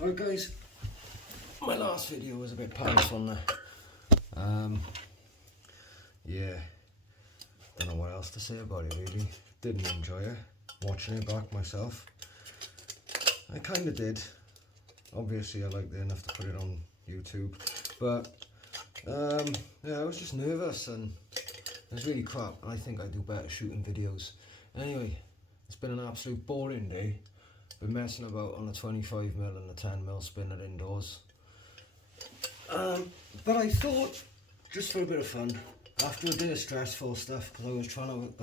Right guys, my last video was a bit pants on there. Yeah, don't know what else to say about it really. Didn't enjoy it, watching it back myself. I kind of did. Obviously I liked it enough to put it on YouTube, but yeah, I was just nervous and it was really crap. I think I do better shooting videos. Anyway, it's been an absolute boring day. Been messing about on the 25mm and the 10mm spinner indoors. But I thought, just for a bit of fun, after a bit of stressful stuff, because I was trying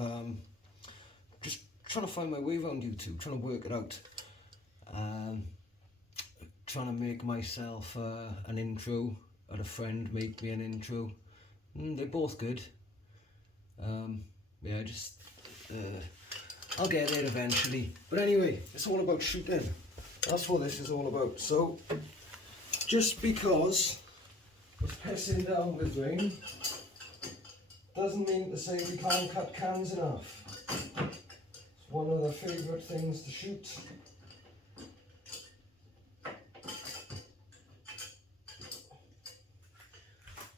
to find my way around YouTube, trying to work it out, trying to make myself an intro. I had a friend make me an intro. They're both good. Yeah, I'll get there eventually. But anyway, it's all about shooting. That's what this is all about. So, just because it's pissing down with rain, doesn't mean to say we can't cut cans in half. It's one of the favourite things to shoot.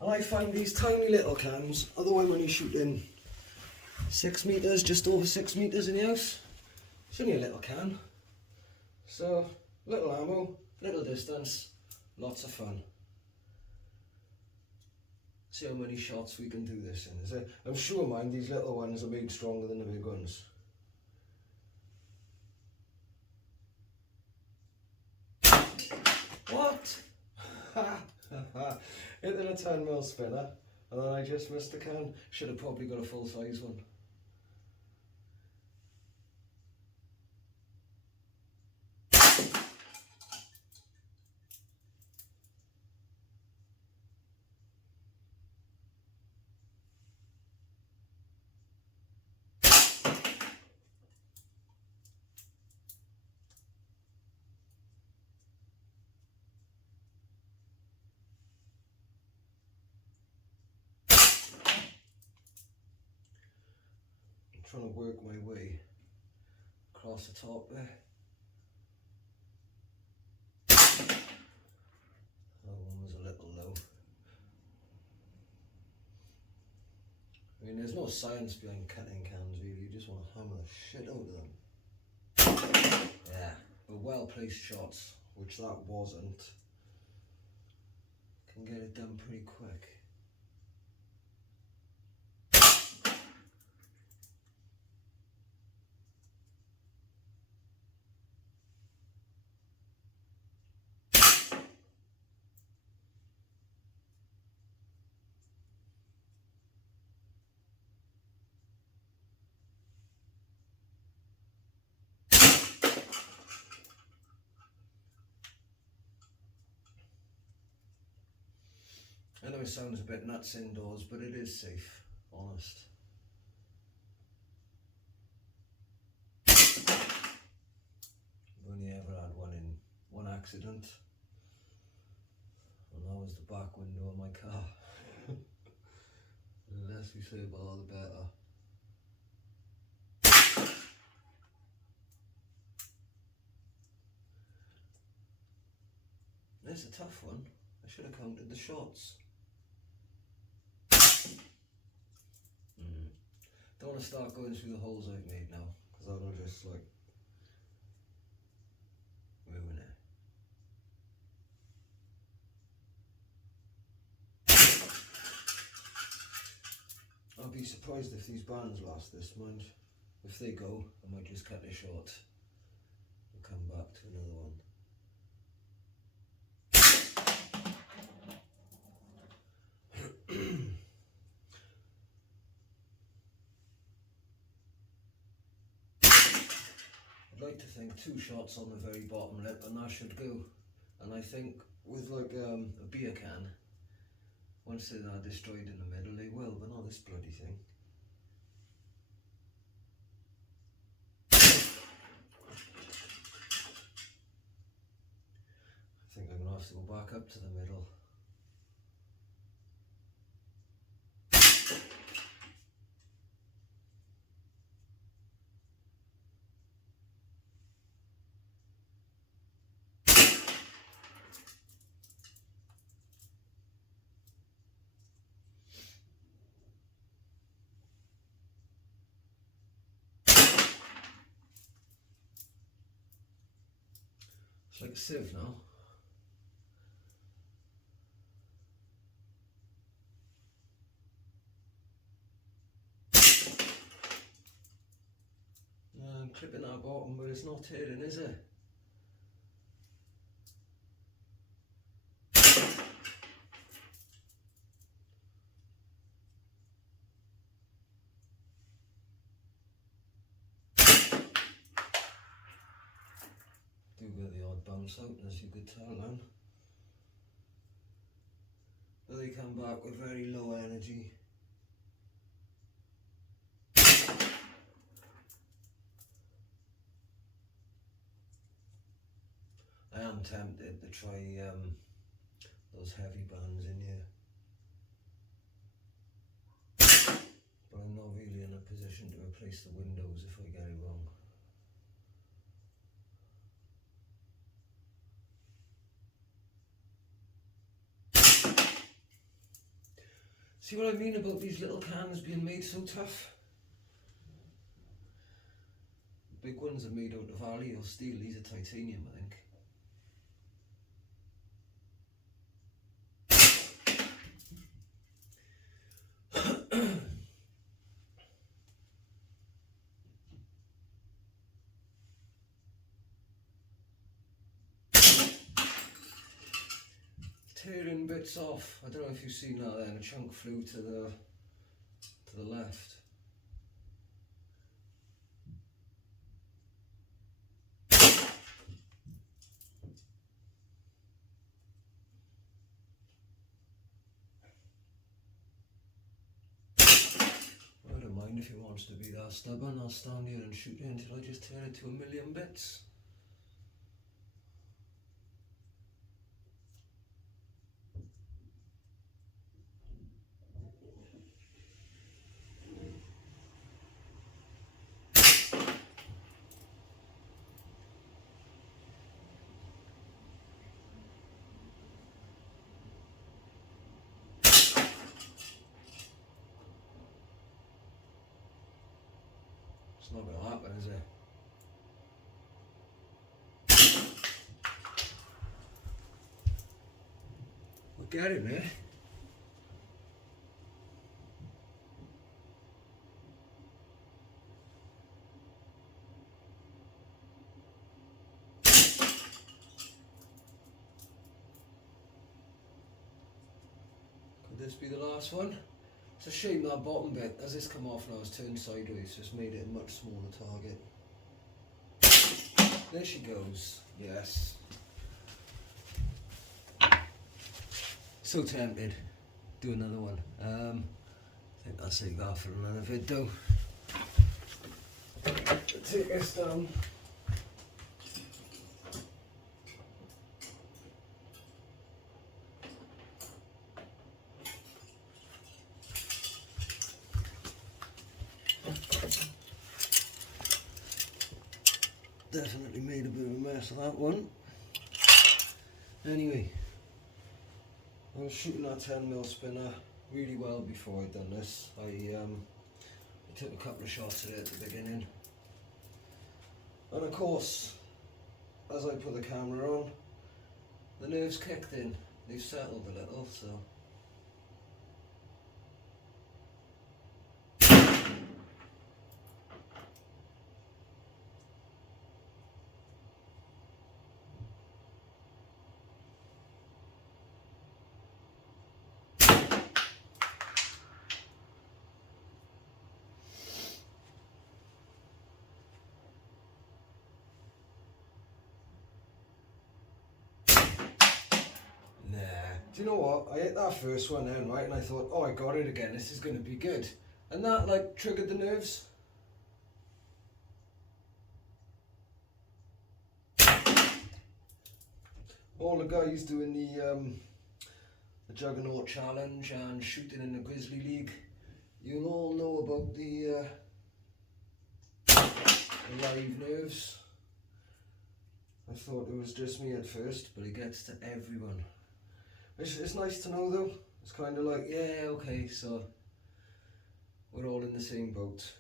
And I find these tiny little cans, although I'm only shooting 6 metres, just over 6 metres in the house, it's only a little can. So, little ammo, little distance, lots of fun. See how many shots we can do this in. I'm sure, mind, these little ones are made stronger than the big ones. What? Hit in a 10mm spinner, and then I just missed the can. Should have probably got a full size one. Trying to work my way across the top there. That one was a little low. I mean, there's no science behind cutting cans really, you just want to hammer the shit out of them. Yeah, but well placed shots, which that wasn't, can get it done pretty quick. I know it sounds a bit nuts indoors, but it is safe, honest. I've only ever had one accident, and that was the back window of my car. The less we say about all, the better. There's a tough one. I should have counted the shots. Don't want to start going through the holes I've made now, because that'll just like ruin it. I'll be surprised if these bands last this month. If they go, I might just cut it short and come back to another one. I'd like to think 2 shots on the very bottom lip and that should go. And I think with like a beer can, once they're destroyed in the middle they will, but not this bloody thing. I think I'm going to have to go back up to the middle. It's like a sieve now. I'm clipping that bottom, but it's not tearing, is it? Do get the odd bounce out, as you could tell then. But they come back with very low energy. I am tempted to try those heavy bands in here, but I'm not really in a position to replace the windows if I get it wrong. See what I mean about these little cans being made so tough? The big ones are made out of alloy or steel, these are titanium, I think. Tearing bits off. I don't know if you've seen that then, a chunk flew to the left. I don't mind if he wants to be that stubborn. I'll stand here and shoot it until I just tear it to a million bits. It's not going to happen, is it? We're getting there. Could this be the last one? It's a shame that bottom bit, as it's come off now, it's turned sideways, just made it a much smaller target. There she goes, yes. So tempted, do another one. I think I'll save that for another video. Take this down. Definitely made a bit of a mess of that one. Anyway, I was shooting that 10mm spinner really well before I'd done this. I took a couple of shots at it at the beginning. And of course, as I put the camera on, the nerves kicked in. They've settled a little, so. Do you know what? I hit that first one then, right, and I thought, oh, I got it again, this is going to be good. And that, like, triggered the nerves. All the guys doing the Juggernaut Challenge and shooting in the Grizzly League, you'll all know about the live nerves. I thought it was just me at first, but it gets to everyone. It's nice to know though. It's kind of like, yeah, okay, so we're all in the same boat.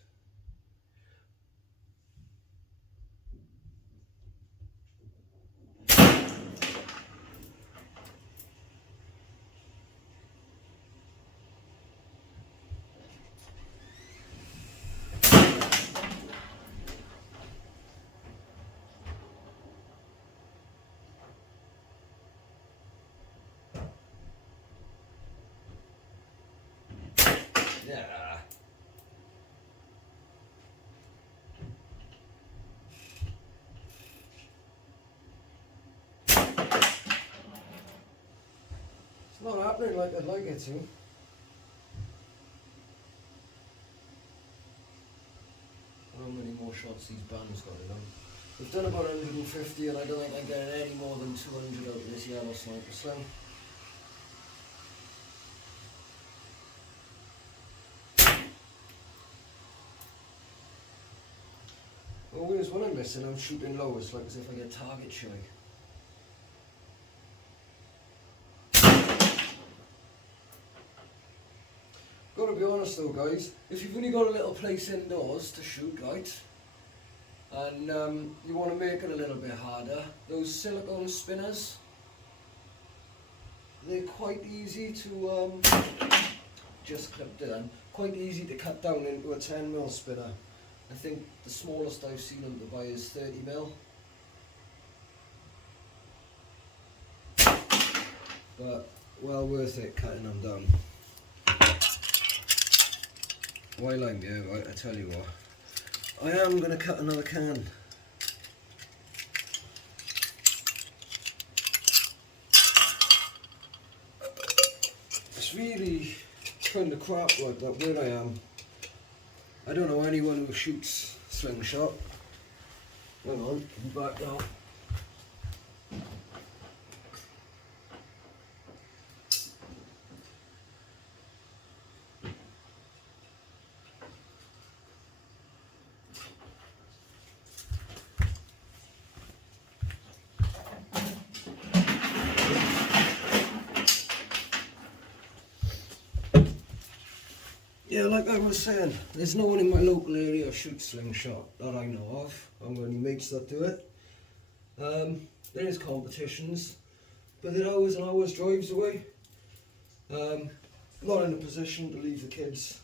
Yeah. It's not happening like I'd like it to. How many more shots these bands got in them? We've done about 150 and I don't think I'm getting any more than 200 out of this yellow sniper sling. Always when I'm missing, I'm shooting low. It's like as if I get target shy. Gotta be honest though, guys, if you've only got a little place indoors to shoot, right, and you want to make it a little bit harder, those silicone spinners, they're quite easy to, just clipped it in, quite easy to cut down into a 10mm spinner. I think the smallest I've seen them to buy is 30mm. But well worth it cutting them down. While I'm here, right, I tell you what, I am going to cut another can. It's really kind of crap like that where I am. I don't know anyone who shoots slingshot. Hang on, I'm back now. Yeah, like I was saying, there's no one in my local area who shoots slingshot that I know of. I'm got any mates that do it. There is competitions, but they're hours and hours drives away. Not in a position to leave the kids.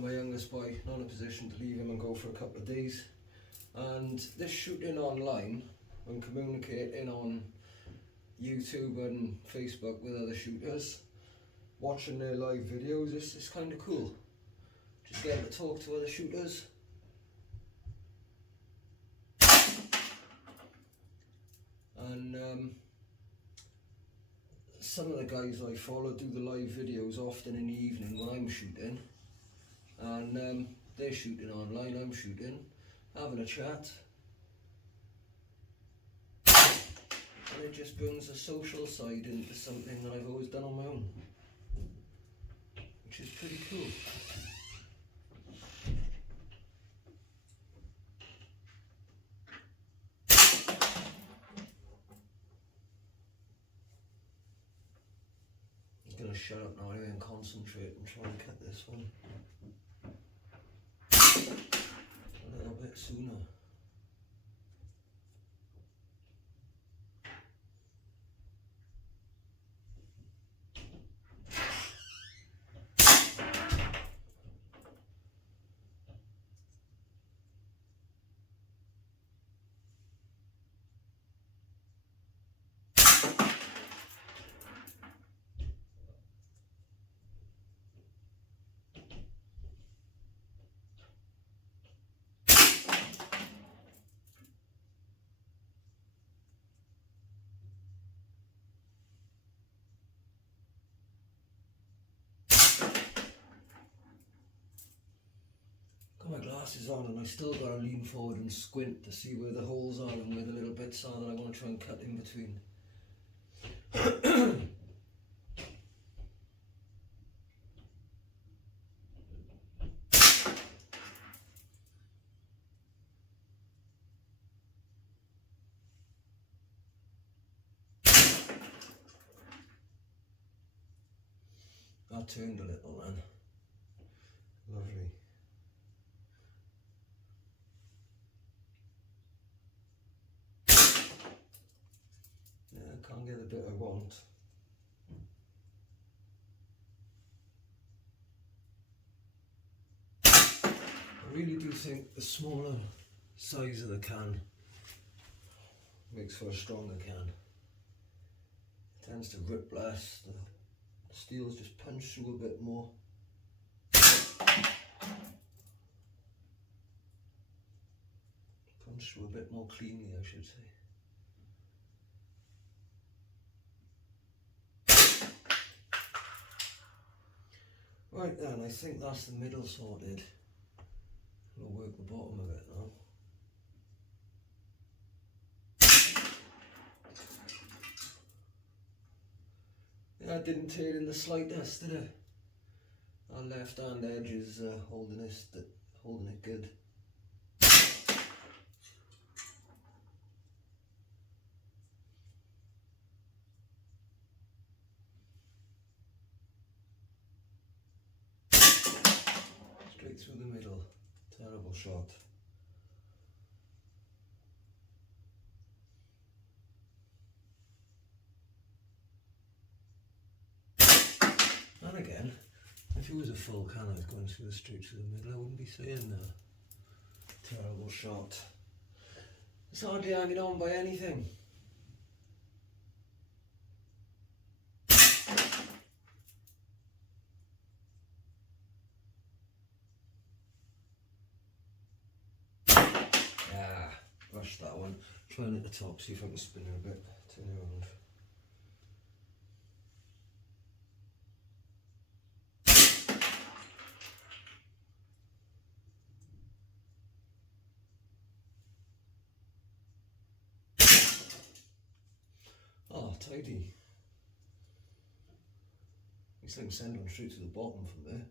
My youngest boy, not in a position to leave him and go for a couple of days. And this shooting online and communicating on YouTube and Facebook with other shooters, watching their live videos, it's kind of cool. Just getting to talk to other shooters. And some of the guys I follow do the live videos often in the evening when I'm shooting. And they're shooting online, I'm shooting, having a chat. And it just brings a social side into something that I've always done on my own, which is pretty cool. I'm going to shut up now anyway and concentrate and try and cut this one a little bit sooner. Got my glasses on and I still got to lean forward and squint to see where the holes are and where the little bits are that I want to try and cut in between. That turned a little then. Lovely. Yeah, I can't get the bit I want. I really do think the smaller size of the can makes for a stronger can. It tends to rip less, the steel's just punched through a bit more. Runs through a bit more cleanly, I should say. Right then, I think that's the middle sorted. I'll work the bottom of it now. Yeah, I didn't tear in the slightest, did it? Our left hand edge is holding it good. Straight through the middle. Terrible shot. And again, if it was a full can I was going through the straight through the middle, I wouldn't be saying that. Terrible shot. It's hardly hanging on by anything. Yeah, rushed that one. Trying at the top, see if I can spin it a bit. Turn it around. Oh, tidy. It's like send one straight to the bottom from there.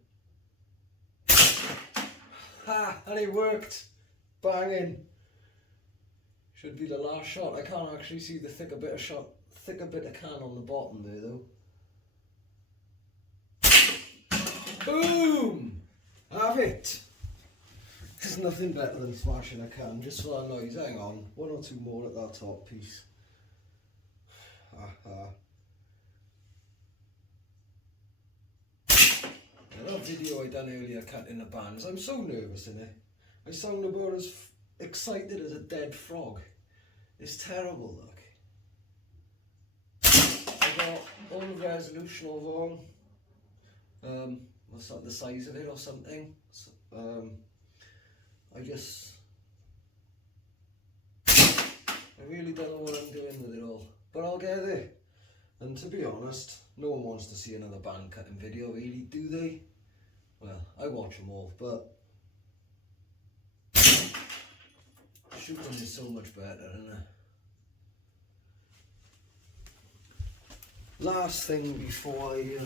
Ha! And it worked! Banging! Should be the last shot. I can't actually see the thicker bit of can on the bottom there though. Boom! Have it! There's nothing better than smashing a can just for that noise. Hang on, one or two more at that top piece. That video I done earlier cutting the bands, I'm so nervous in it. I sound about as excited as a dead frog. It's terrible, look. I got all the resolution all wrong. What's that, the size of it or something? So, I really don't know what I'm doing with it all. But I'll get there. And to be honest, no one wants to see another band cutting video, really, do they? Well, I watch them all, but shooting is so much better, isn't it? Last thing before I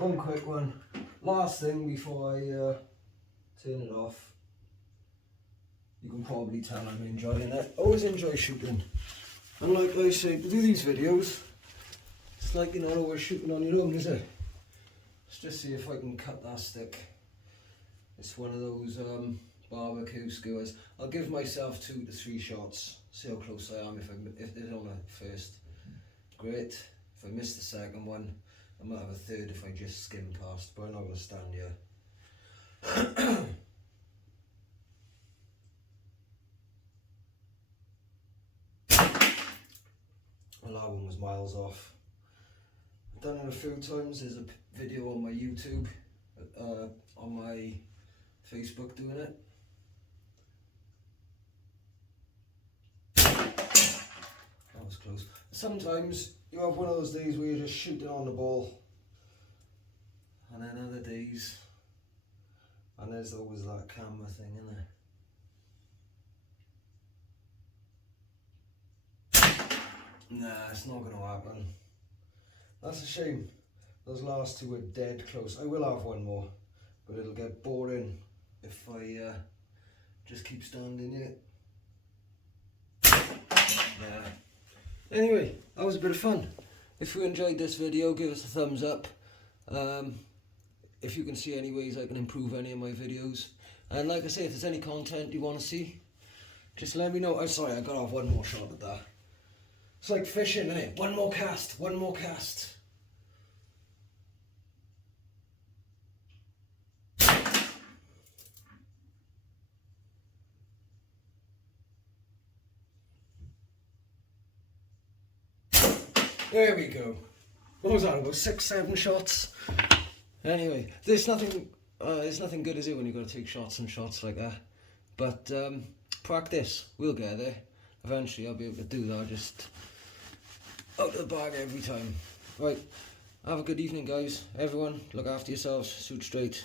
one quick one. Last thing before I turn it off. You can probably tell I'm enjoying it. I always enjoy shooting. And like I say, to do these videos, it's like you're not always shooting on your own, is it? Let's just see if I can cut that stick. It's one of those barbecue skewers. I'll give myself 2 to 3 shots. See how close I am if it's on a first. Great. If I miss the second one, I might have a third if I just skim past, but I'm not going to stand here. Well, that one was miles off. I've done it a few times. There's a video on my YouTube, on my Facebook doing it. That was close. Sometimes you have one of those days where you're just shooting on the ball, and then other days, and there's always that camera thing, isn't there? Nah, it's not going to happen. That's a shame. Those last two were dead close. I will have one more, but it'll get boring if I just keep standing here. Yeah. Anyway, that was a bit of fun. If you enjoyed this video, give us a thumbs up. If you can see any ways I can improve any of my videos. And like I say, if there's any content you want to see, just let me know. I'm sorry, I got off one more shot at that. It's like fishing, isn't it? One more cast, one more cast. There we go. What was that, about 6-7 shots? Anyway, there's nothing good, is it, when you've got to take shots and shots like that? But practice, we'll get there. Eventually I'll be able to do that, just out of the bag every time. Right, have a good evening, guys. Everyone, look after yourselves, shoot straight.